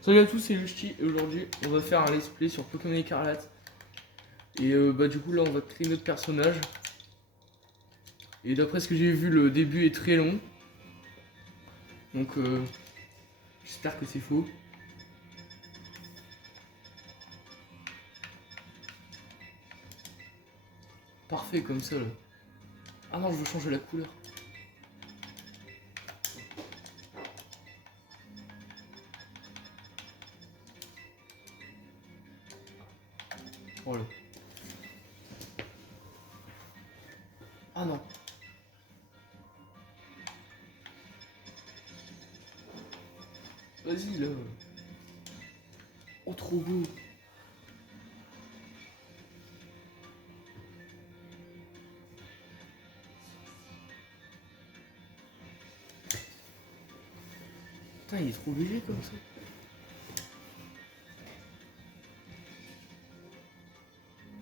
Salut à tous, c'est Lushti et aujourd'hui on va faire un let's play sur Pokémon Écarlate. Et du coup là on va créer notre personnage. Et d'après ce que j'ai vu, le début est très long. Donc j'espère que c'est faux. Parfait comme ça là. Ah non, je veux changer la couleur. Voilà. Ah non. Vas-y là. Oh trop beau. Putain, il est trop léger comme ça.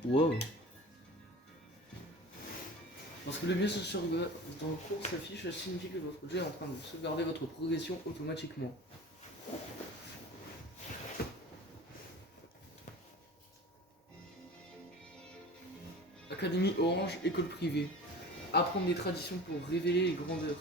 Wow. Lorsque le mieux se regarde dans le cours s'affiche, ça signifie que votre jeu est en train de sauvegarder votre progression automatiquement. Académie Orange, école privée. Apprendre des traditions pour révéler les grandeurs.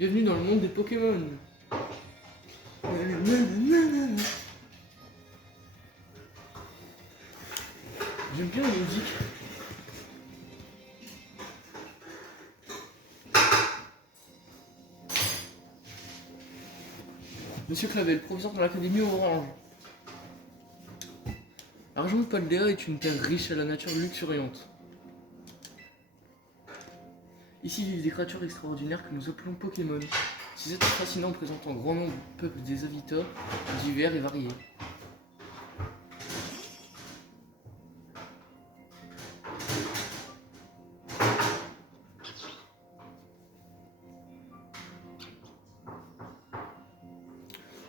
Bienvenue dans le monde des Pokémon. J'aime bien la musique. Monsieur Clavel, professeur de l'Académie Orange. La région de Paldea est une terre riche à la nature luxuriante. Ici vivent des créatures extraordinaires que nous appelons Pokémon. Ces êtres fascinants présentent un grand nombre de peuples des habitats divers et variés.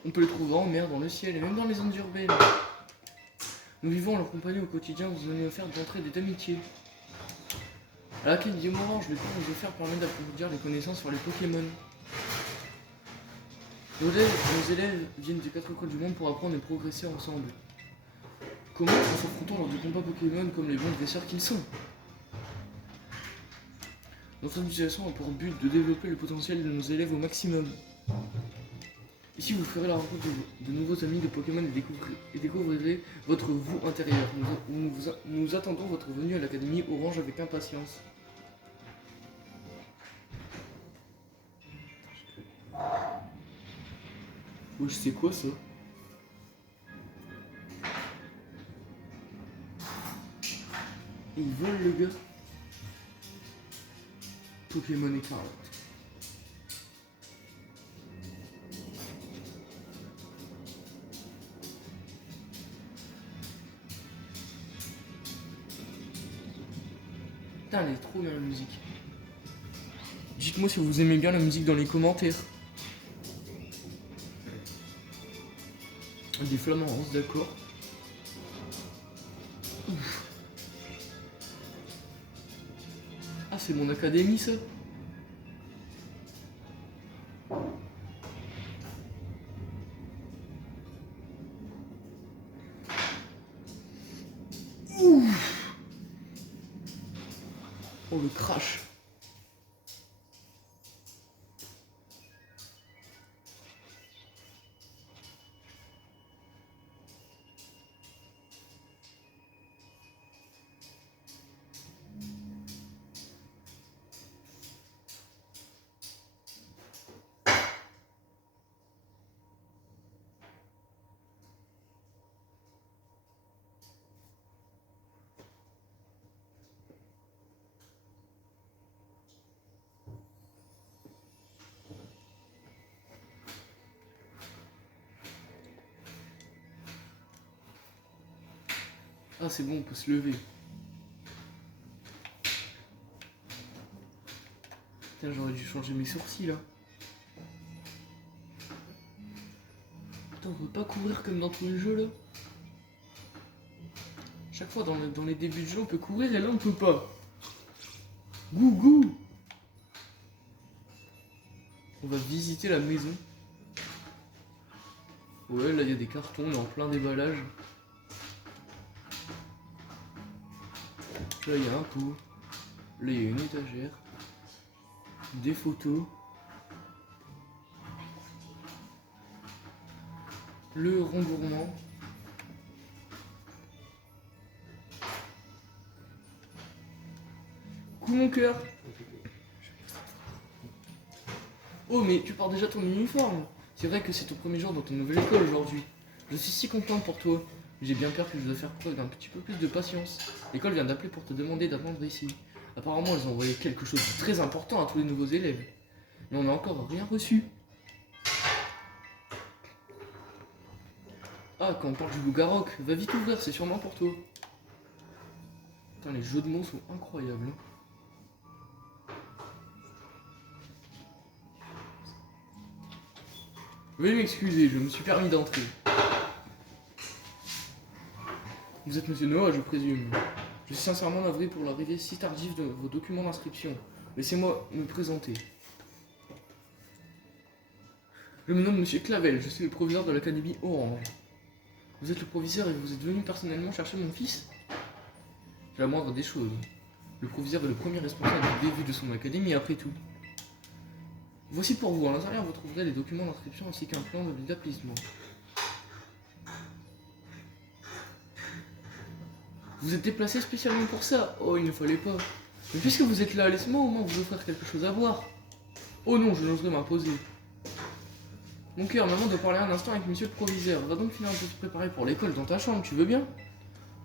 On peut les trouver en mer, dans le ciel et même dans les zones urbaines. Nous vivons en leur compagnie au quotidien, vous nous offert d'entrée et d'amitié. À l'Académie Orange, le cours nous offert permet d'approfondir les connaissances sur les Pokémon. Nos élèves viennent des 4 coins du monde pour apprendre et progresser ensemble. Comment? En s'affrontant lors de combats Pokémon comme les bons dresseurs qu'ils sont. Notre utilisation a pour but de développer le potentiel de nos élèves au maximum. Ici, vous ferez la rencontre de nouveaux amis de Pokémon et découvrirez votre vous intérieur. Nous attendons votre venue à l'Académie Orange avec impatience. Ouais, je sais quoi ça? Ils volent le gars. Pokémon Écarlate. Putain, elle est trop bien la musique. Dites-moi si vous aimez bien la musique dans les commentaires. Des flamants roses, d'accord. Ouf. Ah, c'est mon académie ça? Ouf. Oh le crash. Ah c'est bon, on peut se lever. Putain, j'aurais dû changer mes sourcils là. Putain, on peut pas courir comme dans tous les jeux là. chaque fois dans les débuts de jeu, on peut courir et là on peut pas. Gougou. On va visiter la maison. Ouais, là il y a des cartons, on est en plein déballage. Là il y a un pot. Là il y a une étagère. Des photos. Le rembourrement. Coucou mon cœur. Oh mais tu portes déjà ton uniforme. C'est vrai que c'est ton premier jour dans ton nouvelle école aujourd'hui. Je suis si contente pour toi. J'ai bien peur que je dois faire preuve d'un petit peu plus de patience. L'école vient d'appeler pour te demander d'attendre ici. Apparemment ils ont envoyé quelque chose de très important à tous les nouveaux élèves. Mais on n'a encore rien reçu. Ah, quand on parle du loup-garou, va vite ouvrir, c'est sûrement pour toi. Putain, les jeux de mots sont incroyables. Veuillez m'excuser, je me suis permis d'entrer. Vous êtes monsieur Noah, je présume. Je suis sincèrement navré pour l'arrivée si tardive de vos documents d'inscription. Laissez-moi me présenter. Je me nomme monsieur Clavel, je suis le proviseur de l'académie Orange. Vous êtes le proviseur et vous êtes venu personnellement chercher mon fils? C'est la moindre des choses. Le proviseur est le premier responsable du début de son académie après tout. Voici pour vous, à l'intérieur vous trouverez les documents d'inscription ainsi qu'un plan d'établissement. Vous êtes déplacé spécialement pour ça? Oh, il ne fallait pas. Mais puisque vous êtes là, laissez-moi au moins vous offrir quelque chose à boire. Oh non, je n'oserais m'imposer. Mon cœur, maman doit parler un instant avec monsieur le proviseur. Va donc finir de se préparer pour l'école dans ta chambre, tu veux bien?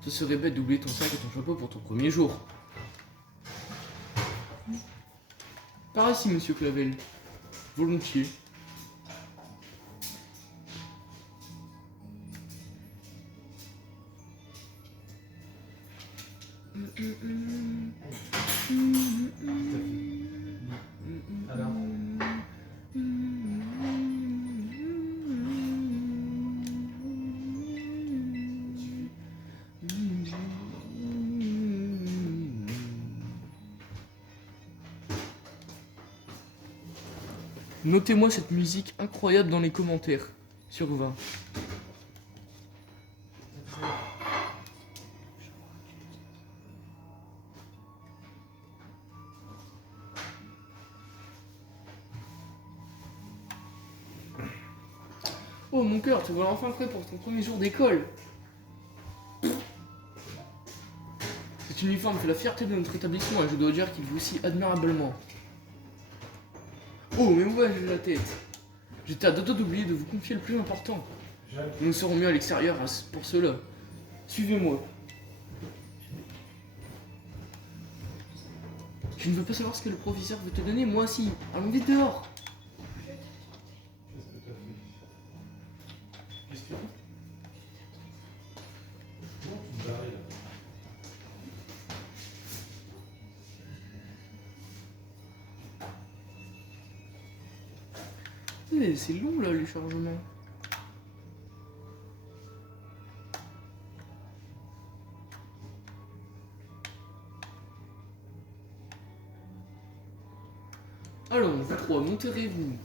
Ce serait bête d'oublier ton sac et ton chapeau pour ton premier jour. Par ici, monsieur Clavel. Volontiers. Alors, Notez-moi cette musique incroyable dans les commentaires. Sur 20. Oh mon cœur, te voilà enfin prêt pour ton premier jour d'école. Cet uniforme fait la fierté de notre établissement et je dois dire qu'il vous scie admirablement. Oh mais ouais, j'ai la tête. J'étais à deux doigts d'oublier de vous confier le plus important. Nous serons mieux à l'extérieur pour cela. Suivez-moi. Je ne veux pas savoir ce que le proviseur veut te donner, moi aussi. Allons vite dehors. qu'est-ce que tu dis? Comment tu te barrais là? Eh, c'est long là, les chargements. Allons, vous trois, monterez-vous.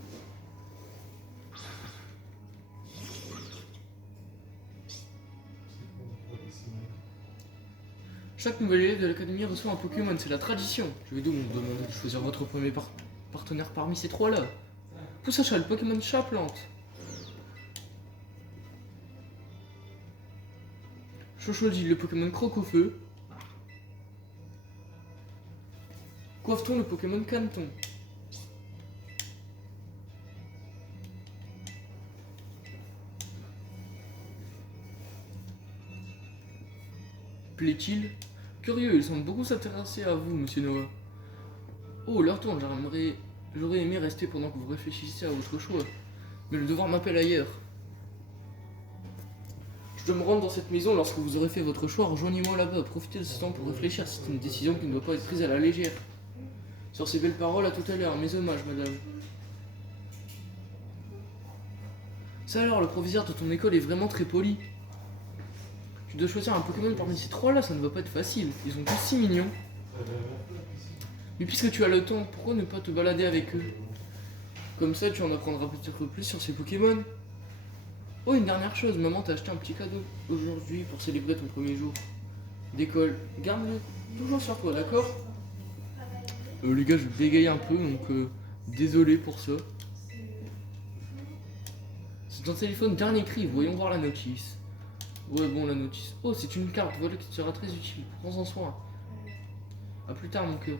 Chaque nouvel élève de l'académie reçoit un Pokémon, c'est la tradition. Je vais donc vous demander de choisir votre premier partenaire parmi ces trois-là. Poussachat, le Pokémon chat-plante. Chochodi, le Pokémon croque-au-feu. Coiffeton, le Pokémon caneton. Plaît-il? Curieux, il semble beaucoup s'intéresser à vous, monsieur Noah. Oh, leur tourne, j'aurais aimé rester pendant que vous réfléchissiez à votre choix. Mais le devoir m'appelle ailleurs. Je dois me rendre dans cette maison lorsque vous aurez fait votre choix. Rejoignez-moi là-bas. Profitez de ce temps pour réfléchir. C'est une décision qui ne doit pas être prise à la légère. Sur ces belles paroles, à tout à l'heure. Mes hommages, madame. Ça alors, le proviseur de ton école est vraiment très poli. Tu dois choisir un Pokémon parmi ces trois là, ça ne va pas être facile. Ils sont tous si mignons. Mais puisque tu as le temps, pourquoi ne pas te balader avec eux? Comme ça, tu en apprendras peut-être plus sur ces Pokémon. Oh, une dernière chose, maman t'a acheté un petit cadeau aujourd'hui pour célébrer ton premier jour d'école. Garde-le toujours sur toi, d'accord? Les gars, je bégaye un peu, donc désolé pour ça. C'est ton téléphone dernier cri, voyons voir la notice. Ouais, bon, la notice. Oh, c'est une carte, voilà qui te sera très utile. Prends-en soin. A plus tard, mon cœur.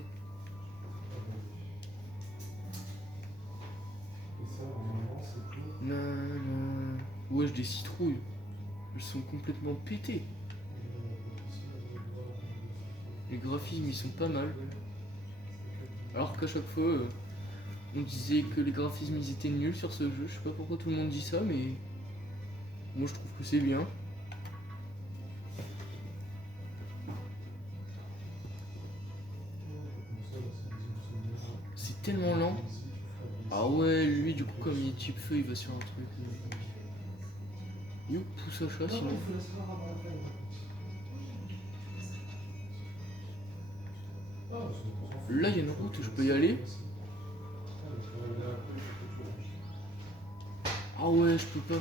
Nanana. Ouais, j'ai des citrouilles. Elles sont complètement pétées. Les graphismes, ils sont pas mal. Alors qu'à chaque fois, on disait que les graphismes, ils étaient nuls sur ce jeu. Je sais pas pourquoi tout le monde dit ça, mais... moi, je trouve que c'est bien. C'est tellement lent. Ah ouais, lui, du coup, comme il est type feu, il va sur un truc. You, pousse à chat, sinon. Là, il y a une route, je peux y aller. Ah ouais, je peux pas.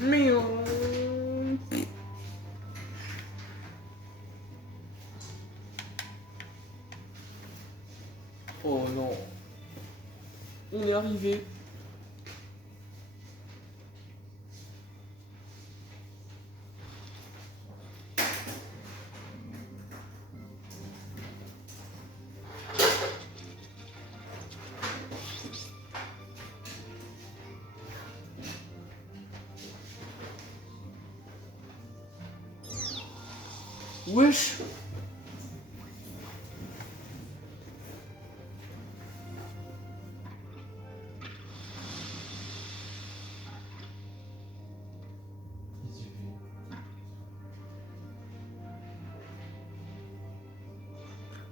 Miaou. Oh non. On est arrivé. Wesh.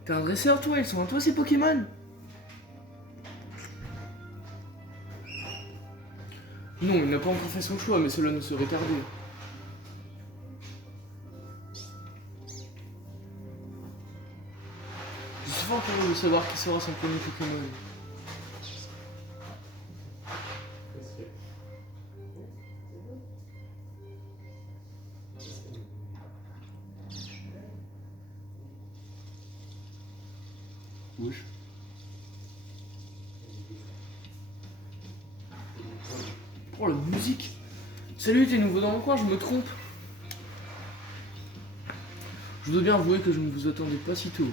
T'es un dresseur toi, ils sont à toi ces Pokémon? Non, il n'a pas encore fait son choix, mais cela ne serait tardé. Je suis fort curieux de savoir qui sera son premier Pokémon. Wesh. Oh la musique. Salut, t'es nouveau dans mon coin, je me trompe. Je dois bien avouer que je ne vous attendais pas si tôt.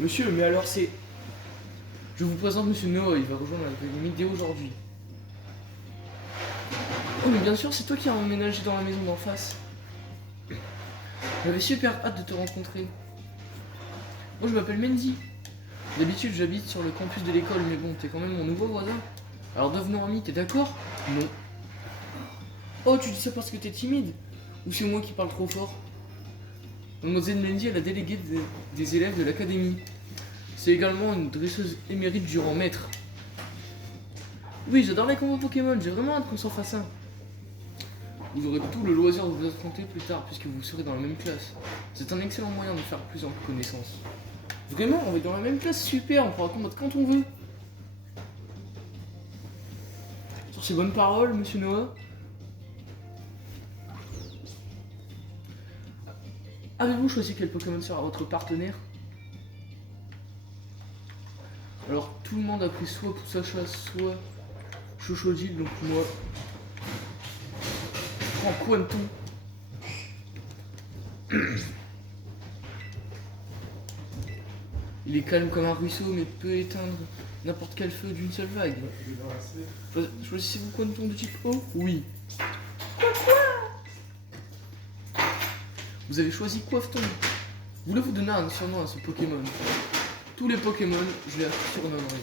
Monsieur, mais alors c'est... Je vous présente Monsieur Noah, il va rejoindre l'Académie dès aujourd'hui. Oh mais bien sûr, c'est toi qui as emménagé dans la maison d'en face. J'avais super hâte de te rencontrer. Moi je m'appelle Mendy. D'habitude j'habite sur le campus de l'école, mais bon, t'es quand même mon nouveau voisin. Alors devenons amis, t'es d'accord? Non. Oh, tu dis ça parce que t'es timide? Ou c'est moi qui parle trop fort? Mademoiselle Mendy est la déléguée des élèves de l'académie. C'est également une dresseuse émérite du rang maître. Oui, j'adore les combos Pokémon, j'ai vraiment hâte qu'on s'en fasse un. Vous aurez tout le loisir de vous affronter plus tard puisque vous serez dans la même classe. C'est un excellent moyen de faire plus en connaissance. Vraiment, on va être dans la même classe, super, on pourra combattre quand on veut. Sur ces bonnes paroles, Monsieur Noah. Avez-vous choisi quel Pokémon sera votre partenaire? Alors tout le monde a pris soit Poussacha, soit Chochodile, donc moi je prends Quanton. Il est calme comme un ruisseau mais peut éteindre n'importe quel feu d'une seule vague. Choisissez-vous Quanton de type O? Oui. Vous avez choisi Coiffeton. Voulez-vous donner un surnom à ce Pokémon? Tous les Pokémon, je les surnommerai.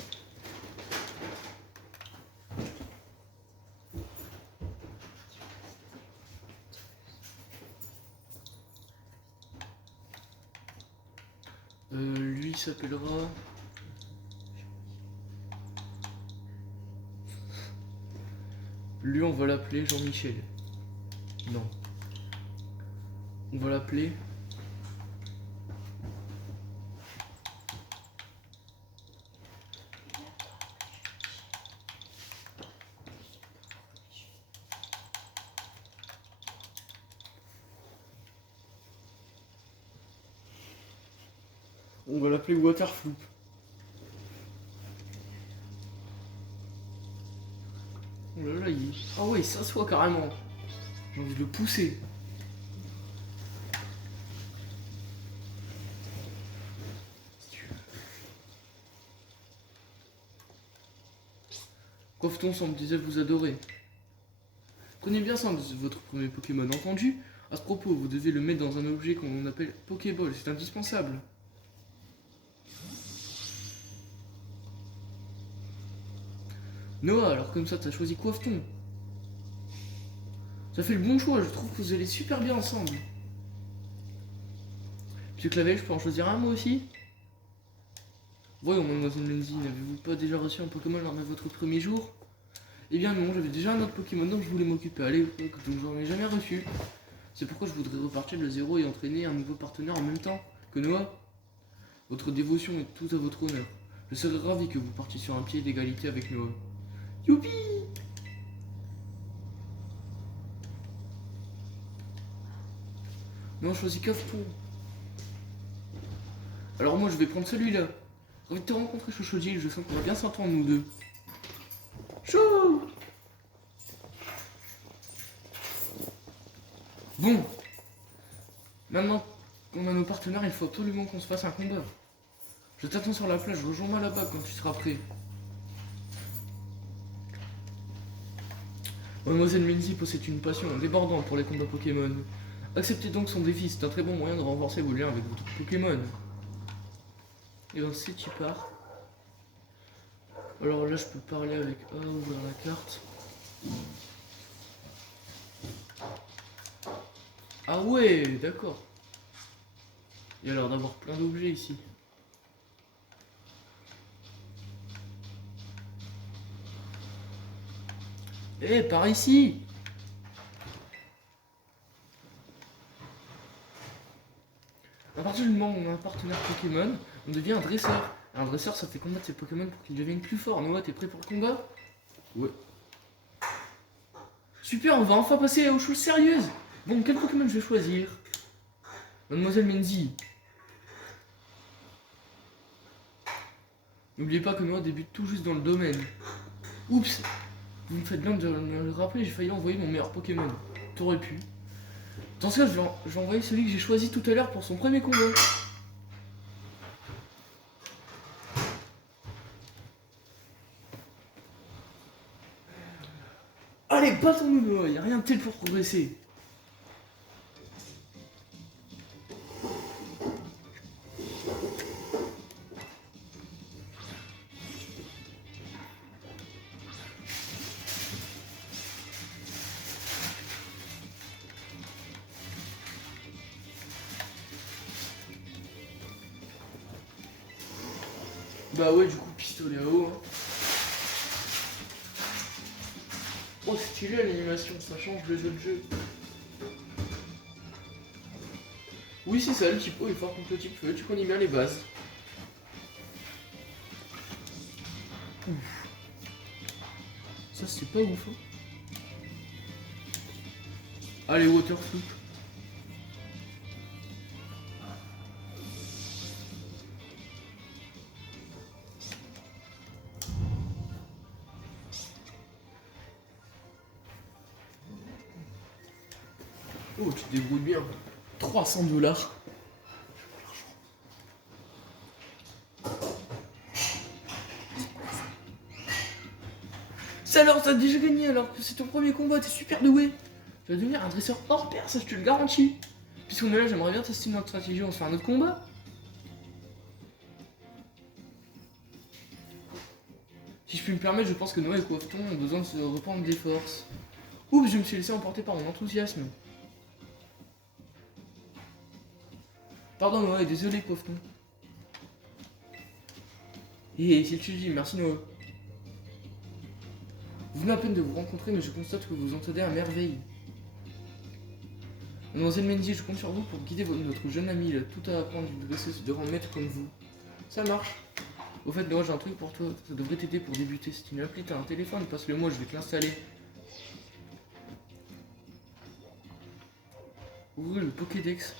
Lui s'appellera... Lui, on va l'appeler Jean-Michel. Non. On va l'appeler... On va l'appeler Waterfloop. Oh là là, il... Ah ouais, il s'assoit carrément. J'ai envie de le pousser. Coffeton semble déjà vous adorer. Prenez bien soin de votre premier Pokémon, entendu? À ce propos, vous devez le mettre dans un objet qu'on appelle Pokéball, c'est indispensable. Noah, alors comme ça, t'as choisi Coffeton. Ça fait le bon choix, je trouve que vous allez super bien ensemble. Monsieur Clavel, je peux en choisir un moi aussi? Voyons, mademoiselle Menzi, n'avez-vous pas déjà reçu un Pokémon lors de votre premier jour? Eh bien non, j'avais déjà un autre Pokémon dont je voulais m'occuper à l'époque, donc j'en ai jamais reçu. C'est pourquoi je voudrais repartir de zéro et entraîner un nouveau partenaire en même temps que Noah. Votre dévotion est tout à votre honneur. Je serais ravi que vous partiez sur un pied d'égalité avec Noah. Youpi! Non, je choisis Coffeton. Alors moi je vais prendre celui-là. J'ai envie de te rencontrer, Chochodil, je sens qu'on va bien s'entendre nous deux. Chou! Bon. Maintenant qu'on a nos partenaires, il faut absolument qu'on se fasse un combat. Je t'attends sur la plage, rejoins-moi là-bas quand tu seras prêt. Mademoiselle Menzi possède une passion débordante pour les combats Pokémon. Acceptez donc son défi, c'est un très bon moyen de renforcer vos liens avec votre Pokémon. Et ben si tu pars. Alors là je peux parler avec A, ouvrir la carte. Ah ouais, d'accord. Il y a l'air d'avoir plein d'objets ici. Eh, par ici! À partir du moment où on a un partenaire Pokémon, on devient un dresseur. Un dresseur, ça fait combattre ses Pokémon pour qu'ils deviennent plus forts. Noah, t'es prêt pour le combat? Ouais. Super, on va enfin passer aux choses sérieuses. Bon, quel Pokémon je vais choisir? Mademoiselle Menzi. N'oubliez pas que Noah débute tout juste dans le domaine. Oups! Vous me faites bien de me le rappeler, j'ai failli envoyer mon meilleur Pokémon. T'aurais pu. Dans ce cas, je vais envoyer celui que j'ai choisi tout à l'heure pour son premier combat. Allez, battons-nous, Noah, y a rien de tel pour progresser. Bah ouais, du coup, pistolet à eau. Hein. Oh, stylé l'animation, ça change le jeu de jeu. Oui, c'est ça, le type eau est fort contre le type feu, tu connais bien les bases. Ouf. Ça, c'est pas ouf. Hein. Allez, Waterfloop. Oh, tu te débrouilles bien. 300 $. Ça alors, t'as déjà gagné alors que c'est ton premier combat, t'es super doué. Tu vas devenir un dresseur hors pair, ça je te le garantis. Puisqu'on est là, j'aimerais bien tester notre stratégie, on se fait un autre combat. Si je puis me permettre, je pense que Noah et Coffeton ont besoin de se reprendre des forces. Oups, je me suis laissé emporter par mon enthousiasme. Pardon Noah, et désolé Coffeton. Et si tu dis, merci Noah. Vous venez à peine de vous rencontrer, mais je constate que vous entendez à merveille. Mademoiselle Mendy, je compte sur vous pour guider notre jeune ami. Il a tout à apprendre, il devrait se devoir maître comme vous. Ça marche. Au fait, Noah, j'ai un truc pour toi. Ça devrait t'aider pour débuter. C'est une appli, t'as un téléphone, passe-le moi, je vais te l'installer. Ouvrez le Pokédex.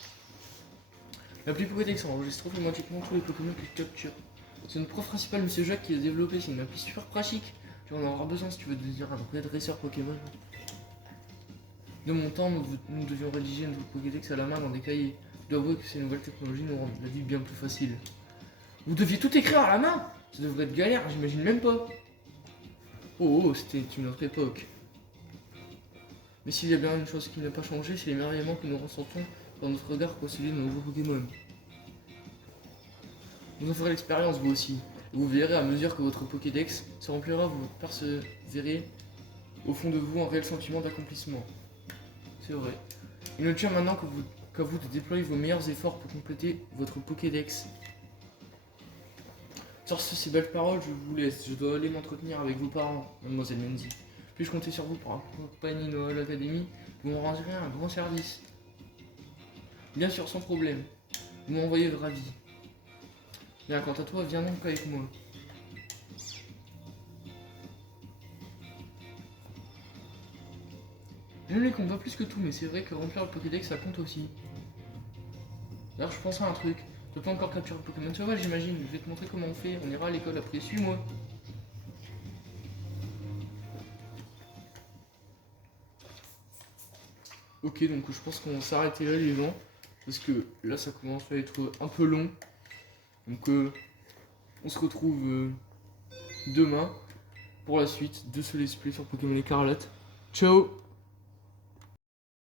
L'appli Pokédex enregistre automatiquement tous les Pokémon que tu captures. C'est notre prof principal, Monsieur Jacques, qui l'a développé. C'est une appli super pratique. Tu en auras besoin si tu veux devenir un vrai dresseur Pokémon. De mon temps, nous devions rédiger notre Pokédex à la main dans des cahiers. Je dois avouer que ces nouvelles technologies nous rendent la vie bien plus facile. Vous deviez tout écrire à la main? Ça devrait être galère, j'imagine même pas. Oh, c'était une autre époque. Mais s'il y a bien une chose qui n'a pas changé, c'est l'émerveillement que nous ressentons dans notre regard pour celui de nos nouveaux Pokémon. Vous en ferez l'expérience vous aussi. Vous verrez à mesure que votre Pokédex se remplira, vous persévérez au fond de vous un réel sentiment d'accomplissement. C'est vrai. Il ne tient maintenant qu'à vous de déployer vos meilleurs efforts pour compléter votre Pokédex. Sur ces belles paroles, je vous laisse. Je dois aller m'entretenir avec vos parents, Mademoiselle Mendy. Puis-je compter sur vous pour accompagner Noah à l'académie? Vous me rendirez un grand service. Bien sûr, sans problème. Vous m'envoyez ravi. Bien, quant à toi, viens donc avec moi. J'aime les combats plus que tout, mais c'est vrai que remplir le Pokédex, ça compte aussi. D'ailleurs, je pense à un truc. Je peux pas encore capturer le Pokémon. Tu vois, j'imagine. Je vais te montrer comment on fait. On ira à l'école après. Suis-moi. Ok, donc je pense qu'on va s'arrêter là, les gens. Parce que là, ça commence à être un peu long. Donc, on se retrouve demain pour la suite de ce let's play sur Pokémon Écarlate. Ciao!